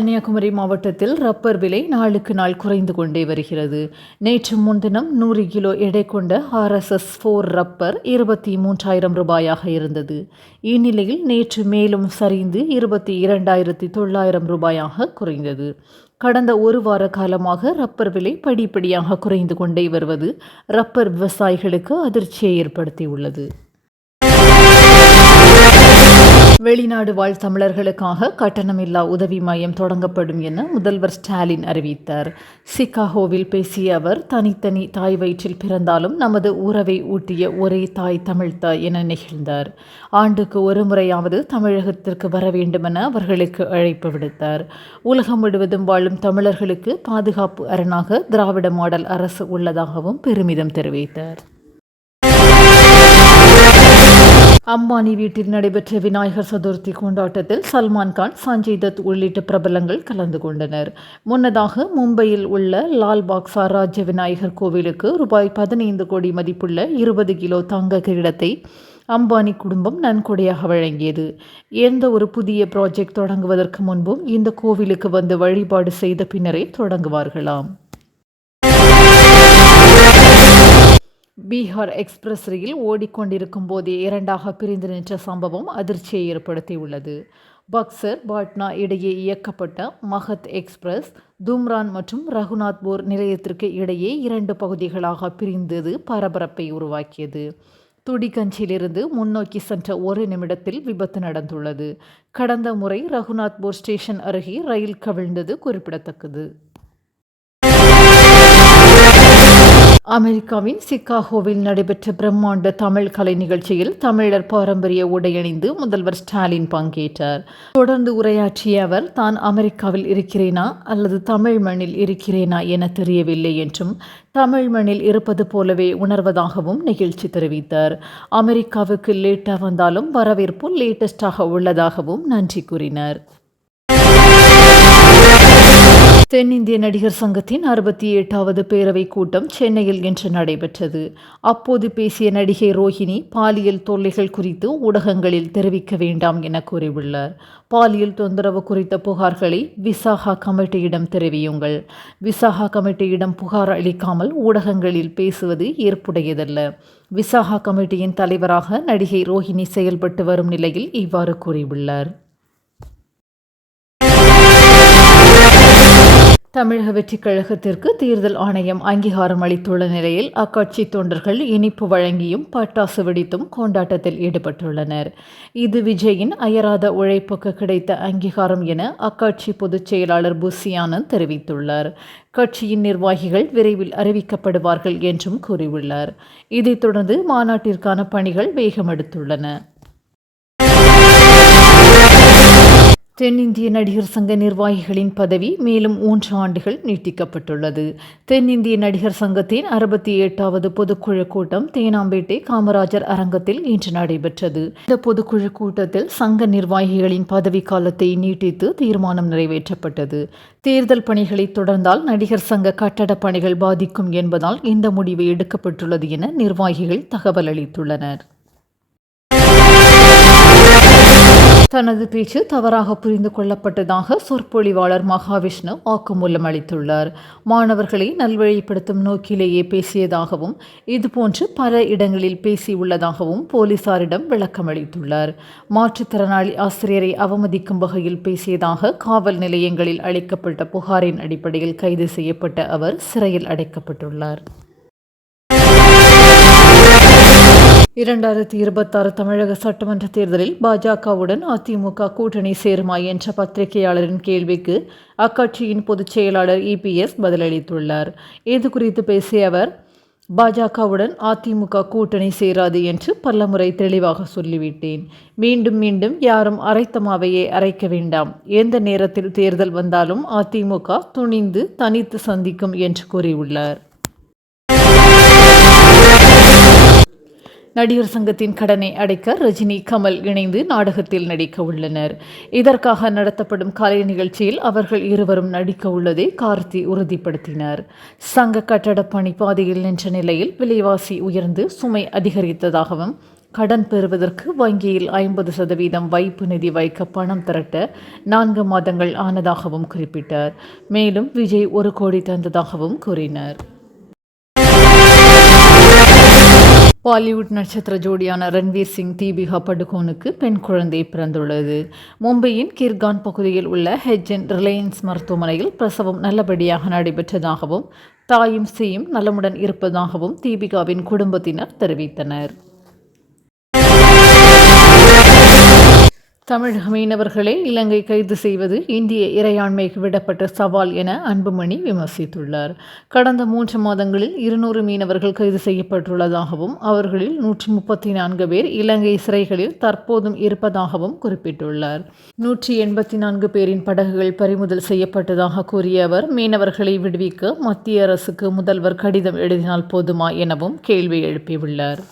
கன்னியாகுமரி மாவட்டத்தில் ரப்பர் விலை நாளுக்கு நாள் குறைந்து கொண்டே வருகிறது. நேற்று முன்தினம் 100 கிலோ எடை கொண்ட RSS-4 ரப்பர் 23,000 ரூபாயாக இருந்தது. இந்நிலையில் நேற்று மேலும் சரிந்து 22,900 ரூபாயாக குறைந்தது. கடந்த ஒரு வார காலமாக ரப்பர் விலை படிப்படியாக குறைந்து கொண்டே வருவது ரப்பர் விவசாயிகளுக்கு அதிர்ச்சியை ஏற்படுத்தியுள்ளது. வெளிநாடு வாழ் தமிழர்களுக்காக கட்டணமில்லா உதவி மையம் தொடங்கப்படும் என முதல்வர் ஸ்டாலின் அறிவித்தார். சிகாகோவில் பேசிய அவர், தனித்தனி தாய் வயிற்றில் பிறந்தாலும் நமது உறவை ஊட்டிய ஒரே தாய் தமிழ்தாய் என நெகிழ்ந்தார். ஆண்டுக்கு ஒரு முறையாவது தமிழகத்திற்கு வர வேண்டுமென அவர்களுக்கு அழைப்பு விடுத்தார். உலகம் முழுவதும் வாழும் தமிழர்களுக்கு பாதுகாப்பு அரணாக திராவிட மாடல் அரசு உள்ளதாகவும் பெருமிதம் தெரிவித்தார். அம்பானி வீட்டில் நடைபெற்ற விநாயகர் சதுர்த்தி கொண்டாட்டத்தில் சல்மான் கான், சஞ்சய் தத் உள்ளிட்ட பிரபலங்கள் கலந்து கொண்டனர். முன்னதாக மும்பையில் உள்ள லால்பாக் சாராஜ்ய விநாயகர் கோவிலுக்கு ரூபாய் 15 கோடி மதிப்புள்ள 20 கிலோ தங்க கிரீடத்தை அம்பானி குடும்பம் நன்கொடையாக வழங்கியது. எந்த ஒரு புதிய ப்ராஜெக்ட் தொடங்குவதற்கு முன்பும் இந்த கோவிலுக்கு வந்து வழிபாடு செய்த பின்னரே தொடங்குவார்களாம். பீகார் எக்ஸ்பிரஸ் ரயில் ஓடிக்கொண்டிருக்கும் போதே இரண்டாக பிரிந்து நின்ற சம்பவம் அதிர்ச்சியை ஏற்படுத்தியுள்ளது. பக்சர் பாட்னா இடையே இயக்கப்பட்ட மகத் எக்ஸ்பிரஸ் தும்ரான் மற்றும் ரகுநாத்பூர் நிலையத்திற்கு இடையே 2 பகுதிகளாக பிரிந்தது பரபரப்பை உருவாக்கியது. துடிகஞ்சிலிருந்து முன்னோக்கி சென்ற ஒரு நிமிடத்தில் விபத்து நடந்துள்ளது. கடந்த முறை ரகுநாத்பூர் ஸ்டேஷன் அருகே ரயில் கவிழ்ந்தது குறிப்பிடத்தக்கது. அமெரிக்காவின் சிகாகோவில் நடைபெற்ற பிரம்மாண்ட தமிழ் கலை நிகழ்ச்சியில் தமிழர் பாரம்பரிய உடையணிந்து முதல்வர் ஸ்டாலின் பங்கேற்றார். தொடர்ந்து உரையாற்றிய அவர், தான் அமெரிக்காவில் இருக்கிறேனா அல்லது தமிழ் மண்ணில் இருக்கிறேனா என தெரியவில்லை என்றும், தமிழ் மண்ணில் இருப்பது போலவே உணர்வதாகவும் நெகிழ்ச்சி தெரிவித்தார். அமெரிக்காவுக்கு லேட்டா வந்தாலும் வரவேற்பு லேட்டஸ்டாக உள்ளதாகவும் நன்றி கூறினார். தென்னிந்திய நடிகர் சங்கத்தின் 68வது பேரவை கூட்டம் சென்னையில் இன்று நடைபெற்றது. அப்போது பேசிய நடிகை ரோஹிணி, பாலியல் தொல்லைகள் குறித்து ஊடகங்களில் தெரிவிக்க வேண்டாம் என கூறியுள்ளார். பாலியல் தொந்தரவு குறித்த புகார்களை விசாகா கமிட்டியிடம் தெரிவியுங்கள். விசாகா கமிட்டியிடம் புகார் அளிக்காமல் ஊடகங்களில் பேசுவது ஏற்புடையதல்ல. விசாகா கமிட்டியின் தலைவராக நடிகை ரோஹிணி செயல்பட்டு வரும் நிலையில் இவ்வாறு கூறியுள்ளார். தமிழக வெற்றிக் கழகத்திற்கு தேர்தல் ஆணையம் அங்கீகாரம் அளித்துள்ள நிலையில் அக்கட்சி தொண்டர்கள் இனிப்பு வழங்கியும் பட்டாசு வெடித்தும் கொண்டாட்டத்தில் ஈடுபட்டுள்ளனர். இது விஜயின் அயராத உழைப்புக்கு கிடைத்த அங்கீகாரம் என அக்கட்சி பொதுச் செயலாளர் புசி ஆனந்த் தெரிவித்துள்ளார். கட்சியின் நிர்வாகிகள் விரைவில் அறிவிக்கப்படுவார்கள் என்றும் கூறியுள்ளார். இதைத் தொடர்ந்து மாநாட்டிற்கான பணிகள் வேகமெடுத்துள்ளன. தென்னிந்திய நடிகர் சங்க நிர்வாகிகளின் பதவி மேலும் 3 ஆண்டுகள் நீட்டிக்கப்பட்டுள்ளது. தென்னிந்திய நடிகர் சங்கத்தின் 68வது பொதுக்குழு கூட்டம் தேனாம்பேட்டை காமராஜர் அரங்கத்தில் இன்று நடைபெற்றது. இந்த பொதுக்குழு கூட்டத்தில் சங்க நிர்வாகிகளின் பதவி காலத்தை நீட்டித்து தீர்மானம் நிறைவேற்றப்பட்டது. தேர்தல் பணிகளை தொடர்ந்தால் நடிகர் சங்க கட்டட பணிகள் பாதிக்கும் என்பதால் இந்த முடிவு எடுக்கப்பட்டுள்ளது என நிர்வாகிகள் தகவல் அளித்துள்ளனர். தனது பேச்சு தவறாக புரிந்து கொள்ளப்பட்டதாக சொற்பொழிவாளர் மகாவிஷ்ணு வாக்குமூலம் அளித்துள்ளார். மாணவர்களை நல்வழிப்படுத்தும் நோக்கிலேயே பேசியதாகவும், இதுபோன்று பல இடங்களில் பேசியுள்ளதாகவும் போலீசாரிடம் விளக்கம் அளித்துள்ளார். மாற்றுத்திறனாளி ஆசிரியரை அவமதிக்கும் வகையில் பேசியதாக காவல் நிலையங்களில் அளிக்கப்பட்ட புகாரின் அடிப்படையில் கைது செய்யப்பட்ட அவர் சிறையில் அடைக்கப்பட்டுள்ளார். 2026 தமிழக சட்டமன்ற தேர்தலில் பாஜகவுடன் அதிமுக கூட்டணி சேருமா என்ற பத்திரிகையாளரின் கேள்விக்கு அக்கட்சியின் பொதுச் செயலாளர் EPS பதிலளித்துள்ளார். இதுகுறித்து பேசிய அவர், பாஜகவுடன் அதிமுக கூட்டணி சேராது என்று பலமுறை தெளிவாக சொல்லிவிட்டேன். மீண்டும் மீண்டும் யாரும் அரைத்த மாவையே அரைக்க வேண்டாம். எந்த நேரத்தில் தேர்தல் வந்தாலும் அதிமுக துணிந்து தனித்து சந்திக்கும் என்று கூறியுள்ளார். நடிகர் சங்கத்தின் கடனை அடைக்க ரஜினி, கமல் இணைந்து நாடகத்தில் நடிக்க உள்ளனர். இதற்காக நடத்தப்படும் கலை நிகழ்ச்சியில் அவர்கள் இருவரும் நடிக்க உள்ளதை கார்த்தி உறுதிப்படுத்தினார். சங்க கட்டட பணி பாதையில் நின்ற நிலையில் விலைவாசி உயர்ந்து சுமை அதிகரித்ததாகவும், கடன் பெறுவதற்கு வங்கியில் 50% வைப்பு நிதி வைக்க பணம் திரட்ட 4 மாதங்கள் ஆனதாகவும் குறிப்பிட்டார். மேலும் விஜய் 1 கோடி தந்ததாகவும் கூறினார். பாலிவுட் நட்சத்திர ஜோடியான ரன்வீர் சிங் தீபிகா படுகோனுக்கு பெண் குழந்தை பிறந்துள்ளது. மும்பையின் கிர்கான் பகுதியில் உள்ள ஹெஜ்என் ரிலையன்ஸ் மருத்துவமனையில் பிரசவம் நல்லபடியாக நடைபெற்றதாகவும் தாயும் சேயும் நலமுடன் இருப்பதாகவும் தீபிகாவின் குடும்பத்தினர் தெரிவித்தனர். தமிழக மீனவர்களை இலங்கை கைது செய்வது இந்திய இறையாண்மைக்கு விடப்பட்ட சவால் என அன்புமணி விமர்சித்துள்ளார். கடந்த 3 மாதங்களில் 200 மீனவர்கள் கைது செய்யப்பட்டுள்ளதாகவும் அவர்களில் 134 பேர் இலங்கை சிறைகளில் தற்போதும் இருப்பதாகவும் குறிப்பிட்டுள்ளார். 184 பேரின் படகுகள் பறிமுதல் செய்யப்பட்டதாக கூறிய அவர் மீனவர்களை விடுவிக்க மத்திய அரசுக்கு முதல்வர் கடிதம் எழுதினால் போதுமா எனவும் கேள்வி எழுப்பியுள்ளார்.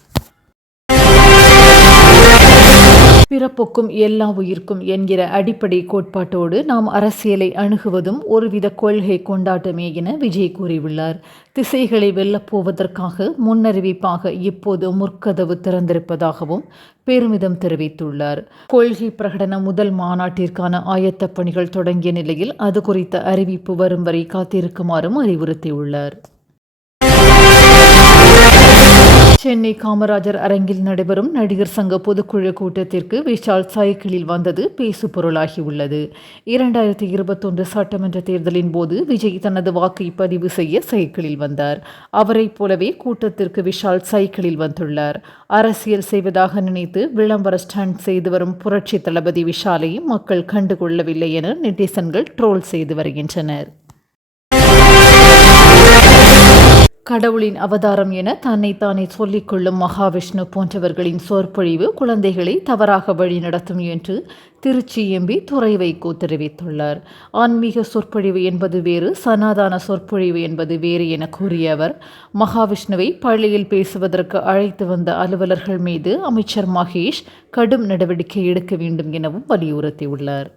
பிறப்புக்கும் எல்லா உயிர்க்கும் என்கிற அடிப்படை கோட்பாட்டோடு நாம் அரசியலை அணுகுவதும் ஒருவித கொள்கை கொண்டாட்டமே என விஜய் கூறியுள்ளார். திசைகளை வெல்லப்போவதற்காக முன்னறிவிப்பாக இப்போது முற்கதவு திறந்திருப்பதாகவும் பெருமிதம் தெரிவித்துள்ளார். கொள்கை பிரகடன முதல் மாநாட்டிற்கான ஆயத்த பணிகள் தொடங்கிய நிலையில் அது குறித்த அறிவிப்பு வரும் வரை காத்திருக்குமாறும் அறிவுறுத்தியுள்ளார். சென்னை காமராஜர் அரங்கில் நடைபெறும் நடிகர் சங்க பொதுக்குழு கூட்டத்திற்கு விஷால் சைக்கிளில் வந்தது பேசுபொருளாகியுள்ளது. 2021 சட்டமன்ற தேர்தலின் போது விஜய் தனது வாக்கை பதிவு செய்ய சைக்கிளில் வந்தார். அவரைப் போலவே கூட்டத்திற்கு விஷால் சைக்கிளில் வந்துள்ளார். அரசியல் செய்வதாக நினைத்து விளம்பர ஸ்டண்ட் செய்து வரும் புரட்சி தளபதி விஷாலை மக்கள் கண்டுகொள்ளவில்லை என நெட்டிசன்கள் ட்ரோல் செய்து வருகின்றனர். கடவுளின் அவதாரம் என தன்னைத்தானே சொல்லிக் கொள்ளும் மகாவிஷ்ணு போன்றவர்களின் சொற்பொழிவு குழந்தைகளை தவறாக வழிநடத்தும் என்று திருச்சி எம்பி துரை வைகோ தெரிவித்துள்ளார். ஆன்மீக சொற்பொழிவு என்பது வேறு, சனாதன சொற்பொழிவு என்பது வேறு என கூறிய அவர் மகாவிஷ்ணுவை பள்ளியில் பேசுவதற்கு அழைத்து வந்த அலுவலர்கள் மீது அமைச்சர் மகேஷ் கடும் நடவடிக்கை எடுக்க வேண்டும் எனவும் வலியுறுத்தியுள்ளார்.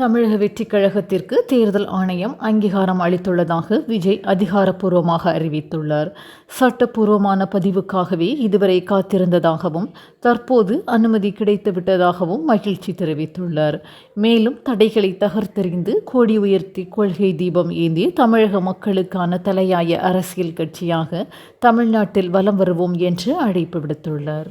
தமிழக வெற்றிக் கழகத்திற்கு தேர்தல் ஆணையம் அங்கீகாரம் அளித்துள்ளதாக விஜய் அதிகாரப்பூர்வமாக அறிவித்துள்ளார். சட்டப்பூர்வமான பதிவுக்காகவே இதுவரை காத்திருந்ததாகவும் தற்போது அனுமதி கிடைத்துவிட்டதாகவும் மகிழ்ச்சி தெரிவித்துள்ளார். மேலும் தடைகளை தகர்த்தெறிந்து கொடி உயர்த்தி கொள்கை தீபம் ஏந்தி தமிழக மக்களுக்கான தலையாய அரசியல் கட்சியாக தமிழ்நாட்டில் வலம் வருவோம் என்று அழைப்பு விடுத்துள்ளார்.